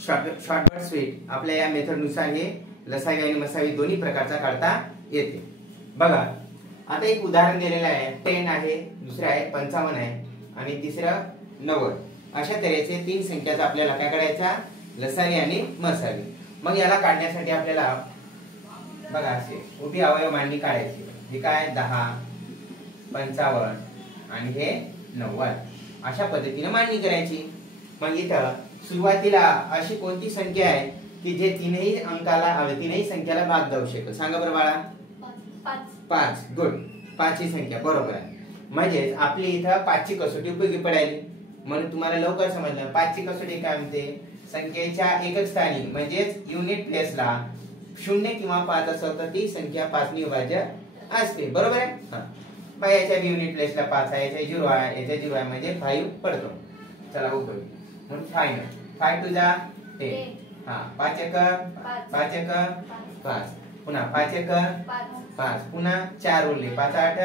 Shortcut sweet आपल्या या मेथडनुसार हे लसावी आणि मसावी दोन्ही प्रकारचा काढता येते। बघा आता एक उदाहरण दिलेलं आहे, 10 आहे, दुसरे आहे 55 आहे आणि तिसरं 90। अशा तऱ्हेचे तीन संख्याचा आपल्याला काय काढायचा, लसावी आणि मसावी। मग याला काढण्यासाठी आपल्याला बघा असे उभी अवयव मांडणी काढायची। हे काय 10, 55 आणि हे 90 अशा पद्धतीने मांडणी करायची। मग इथं सुरुवातीला अशी कोणती संख्या आहे की जे तीनही संख्याला भाग जाऊ शकेल, सांगा बरं बाळा। 5। गुड, 5 ही संख्या बरोबर आहे। म्हणजे आपली इथं 5 ची कसोटी उपयोगी पडायली, म्हणून तुम्हाला लवकर समजलं। 5 ची कसोटी काय म्हणते, संख्येच्या एकक स्थानी म्हणजेच युनिट प्लेसला 0 किंवा 5 असेल तर ती संख्या 5 ने विभाज्य असते, बरोबर आहे। बाय याच्या युनिट प्लेसला 5 आहे, याच्या 0 आहे, याच्या 0 आहे म्हणजे 5 पडतो। चला उपयोगी म्हणून 5 टू जा 10, 5 एक 5, पुन्हा 5 एक 5, पुन्हा 4 उरले, 5 8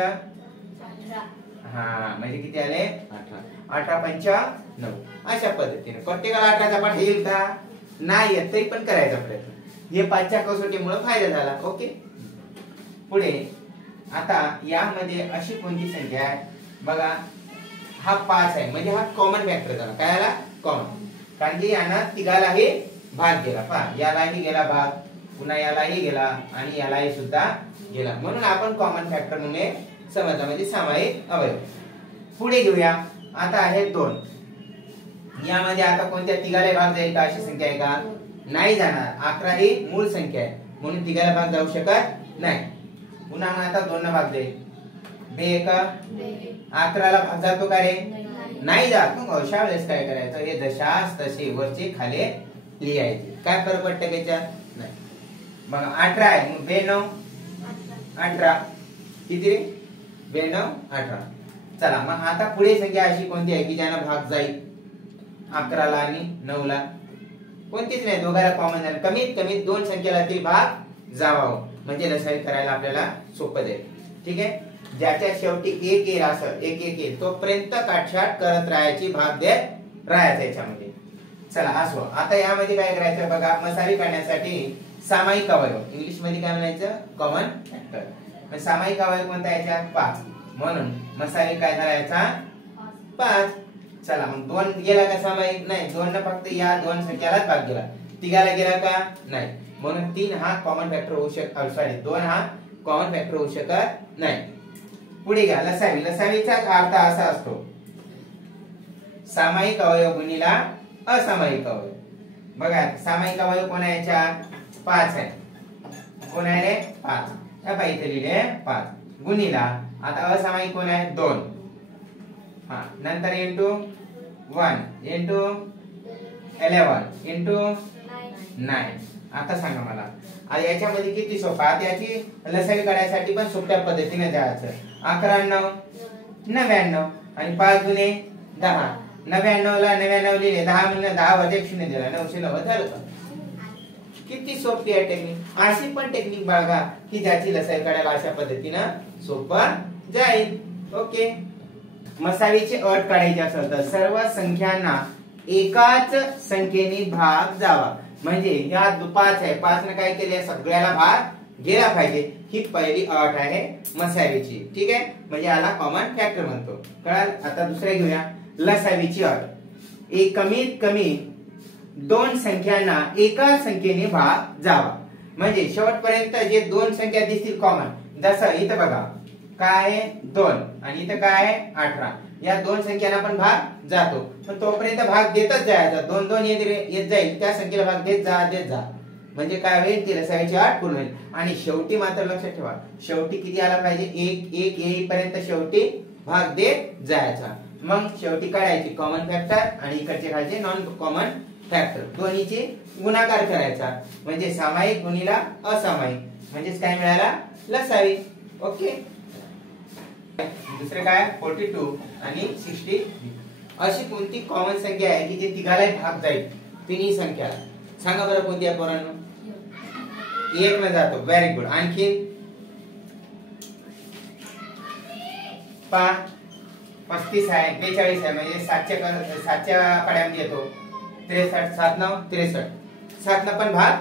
म्हणजे किती आले 18 5 9। अशा पद्धतीने प्रत्येकाला 18चा पाठ येईल का, नाही येत तरी पण करायचा प्रयत्न। हे 5 च्या कसोटीमुळे फायदा झाला। ओके, पुढे आता यामध्ये अशी कोणती संख्या आहे बघा, हा 5 आहे म्हणजे हा कॉमन फॅक्टर झाला। काय आला, कॉमन, कारण की यांना तिघालाही भाग गेला। पहा यालाही गेला भाग, पुन्हा यालाही गेला आणि यालाही सुद्धा गेला, म्हणून आपण कॉमन फॅक्टर म्हणून समजला, म्हणजे सामायिक अवयव। पुढे घेऊया, आता आहे 2। यामध्ये आता कोणत्या तिघाला भाग जाईल का, अशी संख्या आहे का, नाही जाणार। 11 ही मूळ संख्या आहे म्हणून तिघाला भाग जाऊ शकत नाही। पुन्हा मग आता 2 ला भाग जाईल, 2 एक 11 ला भाग जातो का रे, नाही जात। मग अशा वेळेस काय करायचं, हे जशास तसे वरचे खाली लिहायचे, काय फरक पडतं त्याच्यात नाही। मग 18 आहे, मग 2 9 18 किती रे, 2 9 18। चला मग आता पुढे संख्या अशी कोणती आहे की ज्याला भाग जाईल 11 ला आणि 9 ला, कोणतीच नाही, दोघाला कॉमन झालं। कमीत कमी 2 संख्येला ती भाग जावावं म्हणजे लसावी करायला आपल्याला सोपं जाईल। ठीक आहे, ज्याच्या शेवटी 1 येईल असं 1 1 येईल तोपर्यंत काटछाट करत राहायची, भाग देत राहायचं याच्यामध्ये। चला असो, आता यामध्ये काय करायचं बघा, मसावी काढण्यासाठी सामायिक अवयव, इंग्लिश मध्ये काय म्हणायचं, कॉमन फॅक्टर। सामायिक अवयव कोणता याच्या 5, म्हणून मसावी काय करायचा 5। चला मग 2 गेला का सामायिक, नाही, 2 न फक्त या 2 संख्यालाच भाग गेला, तिघाला गेला का नाही, म्हणून 3 हा कॉमन फॅक्टर होऊ शकत, सॉरी 2 हा कॉमन फॅक्टर होऊ शकत नाही। पुढे घ्या लसावी। लसावीचा अर्थ असा असतो, सामायिक अवयव गुणिला असामायिक अवयव। बघा सामायिक अवयव कोण आहे याच्या 5 आहे, कोण आहे रे 5, ह्या इथे लिहिले 5 गुणिला, आता असामायिक कोण आहे 2, नंतर इंटू 1 इंटू 11 इंटू 9। आता सांगा मला, आता याच्यामध्ये किती सोपा, आता याची लसावी काढायसाठी पण सोप्या पद्धतीने द्यायचं। 11 9 99 आणि 5 गुणे 10, 99 ला 99 लिहिले, 10 म्हणजे 10 वजा 1 0 दिला, 990 झालं। किती सोपी आहे टेक्निक। अशी पण टेक्निक बघा की ज्याची लसावी काढायला अशा पद्धतीनं सोपं जाईल। ओके, मसावीची अट काढायची असेल तर सर्व संख्यांना एकाच संख्येने भाग जावा, म्हणजे या 5 आहे, 5 ने काय केले, सगळ्याला भाग गेला पाहिजे, ही पहिली अट आहे मसावीची। ठीक आहे, म्हणजे याला कॉमन फॅक्टर म्हणतो, कळाल। आता दुसऱ्या घेऊया, लसावीची अट, एक कमीत कमी 2 संख्यांना एका संख्येने भाग जावा, म्हणजे शेवटपर्यंत जे 2 संख्या दिसतील कॉमन, जसं इथं बघा काय आहे 2 आणि इथं काय आहे 18, या 2 संख्यांना पण भाग जातो, पण तोपर्यंत भाग देतच जायचा, 2 2 येत जाईल, त्या संख्येला भाग देत जा, म्हणजे काय होईल, ती लसावीची अट पूर्ण होईल। आणि शेवटी मात्र लक्षात ठेवा, शेवटी किती आला पाहिजे, 1 1 येईपर्यंत शेवटी भाग देत जायचा। मग शेवटी काढायची कॉमन फॅक्टर आणि इकडचे काढायचे नॉन कॉमन फॅक्टर, दोन्हीचे गुणाकार करायचा, म्हणजे सामायिक गुणिला असामायिक, म्हणजेच काय मिळाला, लसावी। ओके, दुसरे काय 42 आणि 60। अशी कोणती कॉमन संख्या आहे की जे तिघाला भाग जाईल, तिन्ही संख्या सांगा बरं कोणती आहे पोरांनो, 1 न जातो, व्हेरी गुड। आणखी 35 आहे, 42 आहे, म्हणजे 7च्या कड्यामध्ये येतो, 63 7 9 63 7 न पण भाग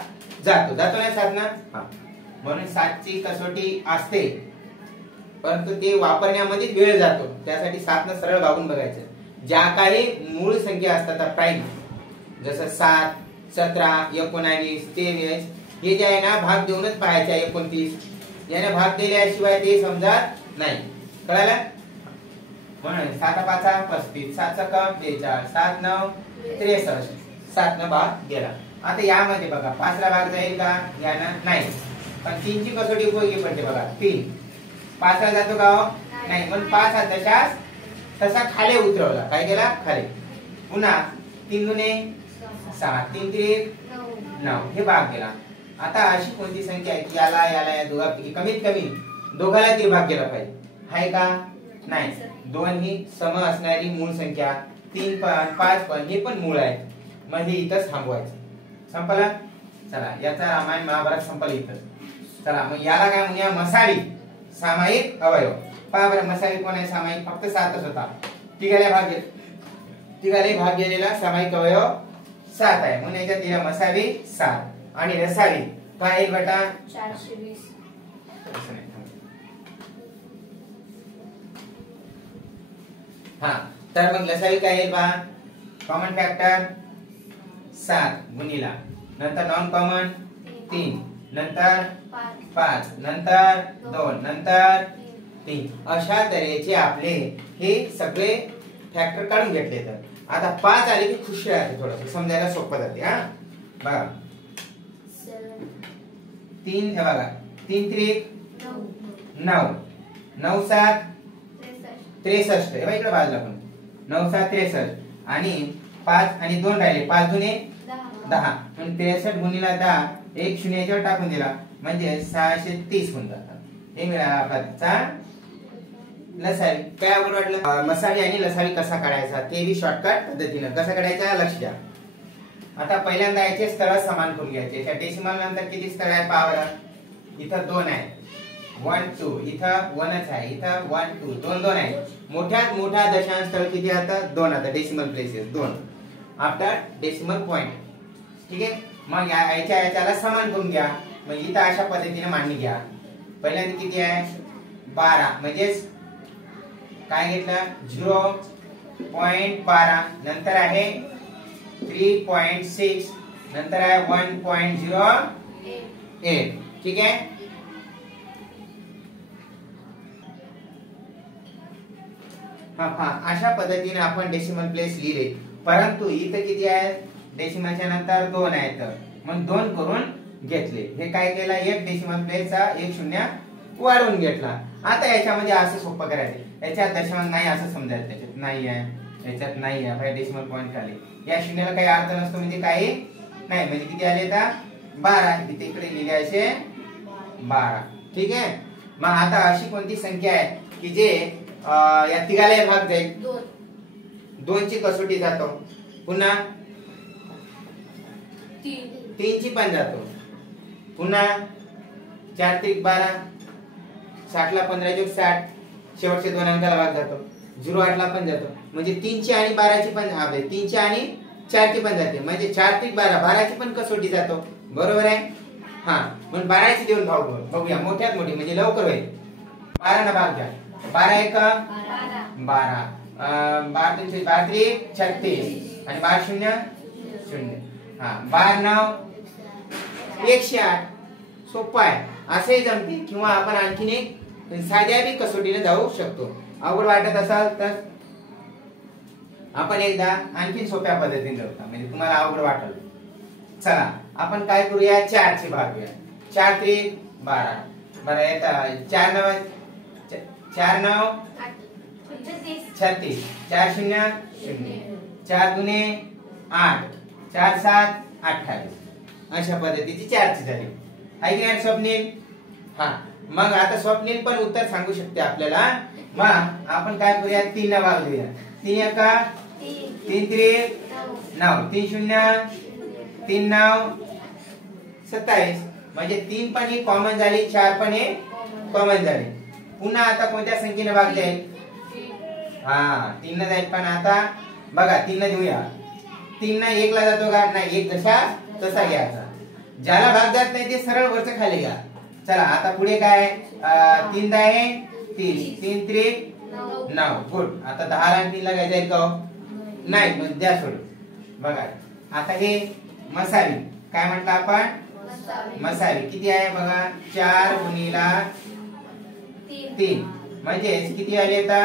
जातो ना 7 न. म्हणून 7 ची कसोटी असते परंतु ते वापरण्यामध्ये वेळ जातो, त्यासाठी 7 न सरळ भागून बघायचं. ज्या काही मूळ संख्या असतात प्राईम जसं 7 17 19 23 हे जे आहे ना भाग देऊनच पाहायचे. 29 याने भाग दिल्याशिवाय ते समजत नाही. कळालं? म्हणून 7 5 35 7 42 7 9 63 7 न भाग गेला. आता यामध्ये बघा 5 ला भाग जाईल का? यानं नाही, पण 3 ची कसोटी उपयोगी पडते बघा. 3 5 ला जातो का? नाही. पण 5 हा तसा खाली उतरवला. काय केला? खाली. पुन्हा 3 दुने 6 3 3 9 हे भाग गेला. आता अशी कोणती संख्या आहे की याला या दोघांपैकी कमीत कमी दोघाला ते भाग गेला पाहिजे? आहे का? नाही. 2 ही सम असणारी मूळ संख्या, 3 पण 5 पण हे पण मूळ आहे. मग हे इथंच थांबवायचं. संपला? चला, याचा रामायण महाभारत संपलं इथं. चला मग याला काय म्हणूया? मसाळी सामायिक अवयव. पहा बरं, मसाळी कोण आहे? सामायिक फक्त 7च होता. तिघाला भाग गेलेला सामायिक अवयव 7 आहे म्हणून याच्यात दिला मसाळी 7 आणि रसाळी काय येईल बेटा? 420. हा, तर मग लसावी काय येईल बा? कॉमन फॅक्टर 7 गुणिला नंतर नॉन कॉमन 3 नंतर 5 नंतर 2 नंतर 3 अशा तऱ्हेचे आपले हे सगळे फॅक्टर काढून घेतले. तर आता 5 आले की खुश राहते, थोडं समजायला सोपं जाते. हा बघा 3 हे बघा 3 3 9 9 7 63 हे बघा इकडे बाजूला पण 9 7 63 आणि 5 आणि 2 राहिले 5 दुने 10 म्हणजे 63 गुणिला 10 एक शून्य याच्यावर टाकून दिला म्हणजे 630 होऊन जातात. हे मिळाला आपला लसावी. काय अवघड वाटलं? मसावी आणि लसावी कसा काढायचा ते बी शॉर्टकट पद्धतीने कसं काढायचा लक्ष द्या. आता पहिल्यांदा याचे स्थळ समान करून घ्यायचे. त्या डेसिमल नंतर किती स्थळ आहे पहा बरं. इथं 2 आहे 1 2 इथं 1च आहे, इथं 1 2 2 2 आहे. मोठ्यात मोठा दशांश स्थळ किती आता? 2. आता decimal places 2 after decimal point. ठीक आहे. मग याच्याला समान करून घ्या. मग इथं अशा पद्धतीने मांडणी घ्या. पहिल्यांदा किती आहे? 12 म्हणजेच काय घेतलं? 0.12 नंतर आहे 3.6 नंतर आहे 1.08. ठीक आहे. हा अशा पद्धतीने आपण डेसिमल प्लेस लिहिले. परंतु इथं किती आहे? डेसिमलच्या नंतर 2 आहेत मग 2 करून घेतले. हे काय केलं? एक डेसिमल प्लेसचा एक शून्य वाढवून घेतला. आता याच्यामध्ये असं सोपं करायचं. याच्यात दशमांश नाही असं समजायचं. त्याच्यात नाही आहे, याच्यात नाही आहे. डेसिमल पॉइंट आले. या शून्याला काही अर्थ नसतो म्हणजे काही नाही. म्हणजे किती आले आता? 12. इथे इकडे लिहिले असे 12. ठीक आहे. मग आता अशी कोणती संख्या आहे की जे या तिघाला भाग जाईल? 2 ची कसोटी जातो. पुन्हा 3 ची पण जातो. पुन्हा 4 3 12 60 ला 15 जोग 60 शेवटचे 2 अंकाला भाग जातो. 0 8 ला पण जातो. म्हणजे 3 ची आणि 12 ची पण 3 ची आणि 4 ची पण जाते. म्हणजे 4 3 12 12 ची पण कसोटी जातो. बरोबर आहे. हा पण 12 ची देऊन भाग बघूया. मोठ्यात मोठी म्हणजे लवकर होईल. 12 ना भाग द्या. 12 1 12 12 3 12 3 36 आणि 12 0 0. हा 12 9 108. सोपं आहे. असे जमते. किंवा आपण आणखीन एक साध्या बी कसोटीने जाऊ शकतो. अवघड वाटत असाल तर आपण एकदा आणखीन सोप्या पद्धतीने जाऊ म्हणजे तुम्हाला अवघड वाटेल. चला आपण काय करूया? 4 ची भाग घेऊया. 4 3 12 बरं येतं 4 9 4 9 36 4 0 0 4 दुने 8 4 7 28. अशा पद्धतीची 4 ची झाली. आहे की नाही स्वप्नील? हा मग आता स्वप्नील पण उत्तर सांगू शकते आपल्याला. मग आपण काय करूया? 3 ला भाग देऊया. 3 1 3 3 9 3 0 3 9 27. म्हणजे 3 पण ही कॉमन झाली, 4 पण हे कॉमन झाली. पुन्हा आता कोणत्या संख्येने भाग जाईल? हा 3 न जाईल. पण आता बघा 3 न देऊया. 3 ना 1 ला जातो का? नाही, 1 जसा तसा घ्यायचा. ज्याला भाग जात नाही ते सरळ वरचं खाली घ्या. चला आता पुढे काय? 3 आहे 30, 3 त्रिक 9. गुड. आता 10 आणि 3 ला काय जाईल का? नाही, मग द्या सोडून. बघा आता हे मसावी काय म्हटलं आपण? मसावी किती आहे बघा? 4 गुणिला 3 म्हणजे किती आले आता?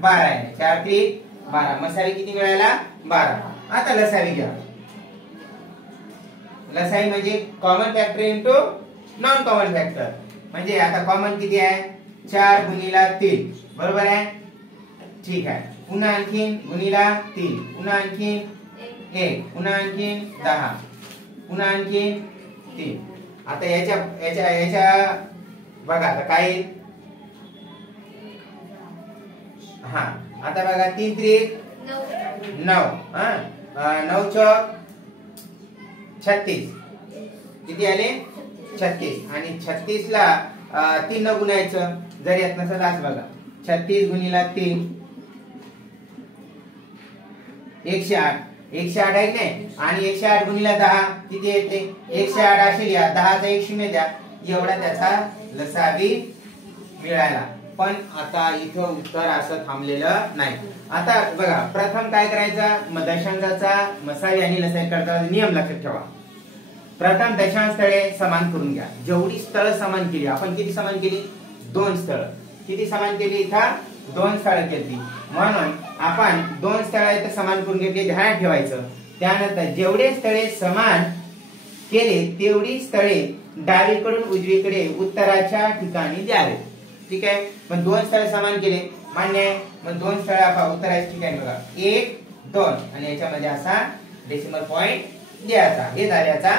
12 आहे. 4 त्रिक 12. मसावी किती मिळाला? 12. आता लसावी घ्या. लसावी म्हणजे common factor into non common factor. म्हणजे आता कॉमन किती आहे? 4 गुणिला 3. बरोबर आहे? ठीक आहे. पुन्हा आणखीन गुणिला 3, पुन्हा आणखीन 1, पुन्हा आणखीन 10, पुन्हा आणखीन 3. आता याच्या बघा आता काय? हा आता बघा 3 त्रिक 9. 9 चौक 36. किती आले? 36. आणि 36 ला 3 न गुणायचं. जर येत नसेल आज बघा 36 गुणिला 3 108. 108 आहे की नाही? आणि 108 गुणिला 10 किती येते? 108 असेल. या 10 चा 1 शून्य द्या. एवढा त्याचा लसावी मिळाला. पण आता इथं उत्तर असं थांबलेलं नाही. आता बघा प्रथम काय करायचं? दशांशाचा मसावी आणि लसावी करताना नियम लक्षात ठेवा. प्रथम दशांश स्थळे समान करून घ्या. जेवढी स्थळ समान केली आपण, किती समान केली? 2 स्थळ. किती समान केली? इथं 2 स्थळ केली. म्हणून आपण 2 स्थळ इथं समान करून घेतली. ध्यानात ठेवायचं. त्यानंतर जेवढे स्थळे समान केले तेवढी स्थळे डावीकडून उजवीकडे उत्तराच्या ठिकाणी द्यावे. ठीक आहे. पण 2 स्थळ समान केले मान्य आहे. मग 2 स्थळ आपण उत्तराच्या ठिकाणी बघा 1 2 आणि याच्यामध्ये असा डेसिमल पॉइंट द्यायचा. हे झाल्याचा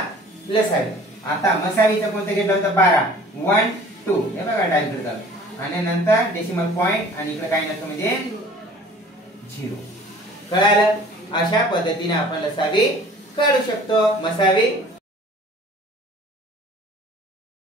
लसावी. आता मसावीचं कोणतं घेतलं होतं? 12 1 2. हे बघा डावीकडे झालं. आणि नंतर डेसिमल पॉइंट आणि इकडे काही नसतं म्हणजे 0. कळालं? अशा पद्धतीने आपण लसावी काढू शकतो. मसावी